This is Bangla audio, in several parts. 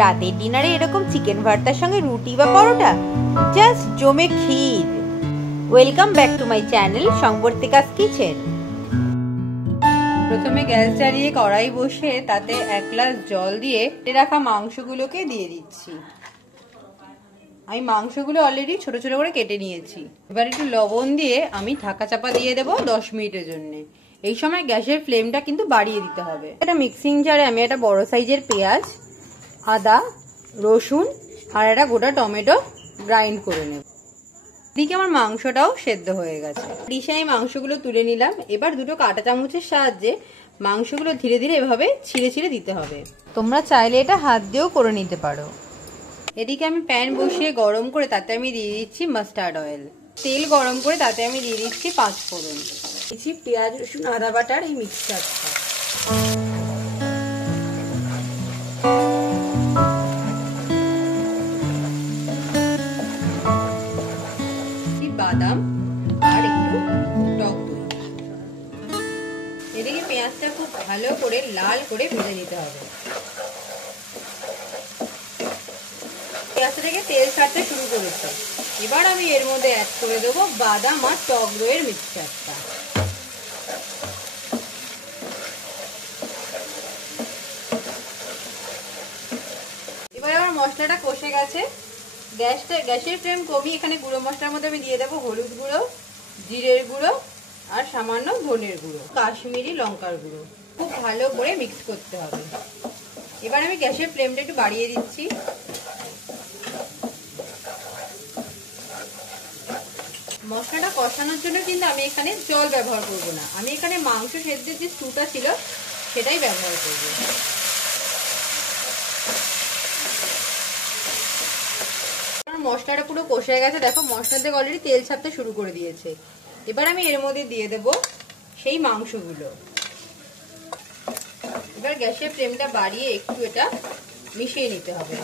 রাতের ডিনারে এরকম চিকেন ভর্তার সঙ্গে রুটি বা পরোটা জাস্ট জমে ক্ষীর। Welcome back to my channel Sangbartika's kitchen. প্রথমে গ্যাস জ্বালিয়ে কড়াই বসে তাতে 1 গ্লাস জল দিয়ে রাখা মাংসগুলোকে দিয়ে দিচ্ছি। আমি মাংসগুলো অলরেডি ছোট ছোট করে কেটে নিয়েছি। এবার একটু লবণ দিয়ে আমি ঢাকা চাপা দিয়ে দেবো 10 মিনিটের জন্য। এই সময় গ্যাসের ফ্লেমটা কিন্তু বাড়িয়ে দিতে হবে। একটা মিক্সিং জারে আমি একটা বড় সাইজের পেঁয়াজ, আদা, রসুন আর একটা গোটা টমেটো গ্রাইন্ড করে নেব। এদিকে আমার মাংসটাও সেদ্ধ হয়ে গেছে। ডিশে আমি মাংসগুলো তুলে নিলাম। এবার দুটো কাঁটা চামচের সাহায্যে মাংসগুলো ধীরে ধীরে এভাবে ছিঁড়ে ছিঁড়ে দিতে হবে। তোমরা চাইলে এটা হাত দিয়েও করে নিতে পারো। এদিকে আমি প্যান বসিয়ে গরম করে তাতে আমি দিয়ে দিচ্ছি মাস্টার্ড অয়েল। তেল গরম করে তাতে আমি দিয়ে দিচ্ছি 5 ফোড়ন। দিচ্ছি পেঁয়াজ, রসুন, আদা বাটার এই মিক্সচারটা। বাদাম আর একটু টক দই। এদিকে পেঁয়াজটা খুব ভালো করে লাল করে ভেজে নিতে হবে। পেঁয়াজটা থেকে তেল ছাড়তে শুরু করেছে। এবার আমি এর মধ্যে অ্যাড করে দেবো বাদাম আর টক দইয়ের মিক্সচারটা। এবার আমার মশলাটা কষে গেছে। গ্যাসের ফ্লেম কমিয়ে এখানে গুঁড়ো মশলার মধ্যে আমি দিয়ে দেবো হলুদ গুঁড়ো, জিরের গুঁড়ো আর সামান্য ধনের গুঁড়ো, কাশ্মীরি লঙ্কার গুঁড়ো। খুব ভালো করে মিক্স করতে হবে। এবার আমি গ্যাসের ফ্লেমটা একটু বাড়িয়ে দিচ্ছি। মশলাটা কষানোর জন্য কিন্তু আমি এখানে জল ব্যবহার করব না। আমি এখানে মাংস সেদ্ধের যে স্টুটা ছিল সেটাই ব্যবহার করব। মশলাটা পুরো কষে গেছে। দেখো মশলা থেকে অলরেডি তেল ছাড়তে শুরু করে দিয়েছে। এবার আমি এর মধ্যে দিয়ে দেব সেই মাংসগুলো। এবার গ্যাসের ফ্লেমটা বাড়িয়ে একটু এটা মিশিয়ে নিতে হবে।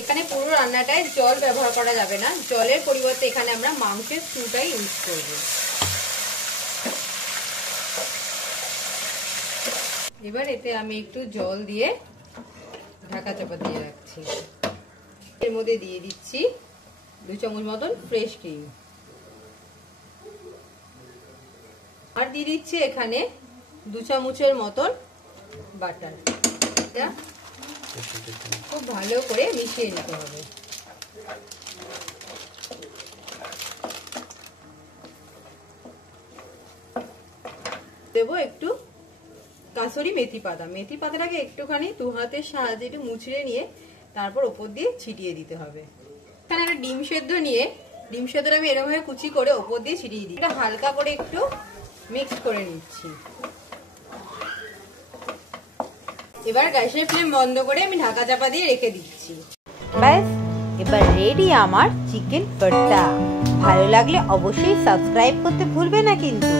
এখানে পুরো রান্নাটায় জল ব্যবহার করা যাবে না। জলের পরিবর্তে এখানে আমরা মাংসের স্টুটাই ইউজ করব। এবার এতে আমি একটু জল দিয়ে ঢাকা চাপা দিয়ে রাখছি। এর মধ্যে দিয়ে দিচ্ছি 2 চামচ মতন ফ্রেশ ক্রিম। আর দিয়ে দিচ্ছি এখানে 2 চামচের মতন বাটার। এটা খুব ভালো করে মিশিয়ে নিতে হবে। দেবো একটু কাসুরি মেথি পাতা। মেথি পাতাটাকে একটুখানি 2 হাতের সাহায্যে একটু মুছড়ে নিয়ে তারপর ওপর দিয়ে ছিটিয়ে দিতে হবে। এখানে একটা ডিম সেদ্ধ নিয়ে ডিম সেদ্ধটা আমি এরকম ভাবে কুচি করে ওপর দিয়ে ছিটিয়ে দিই। এটা হালকা করে একটু মিক্স করে নিচ্ছি। এবার গ্যাসের ফ্লেম বন্ধ করে আমি ঢাকা চাপা দিয়ে রেখে দিচ্ছি। ব্যাস এবার রেডি আমার চিকেন ভর্তা। ভালো লাগলে অবশ্যই সাবস্ক্রাইব করতে ভুলবে না কিন্তু।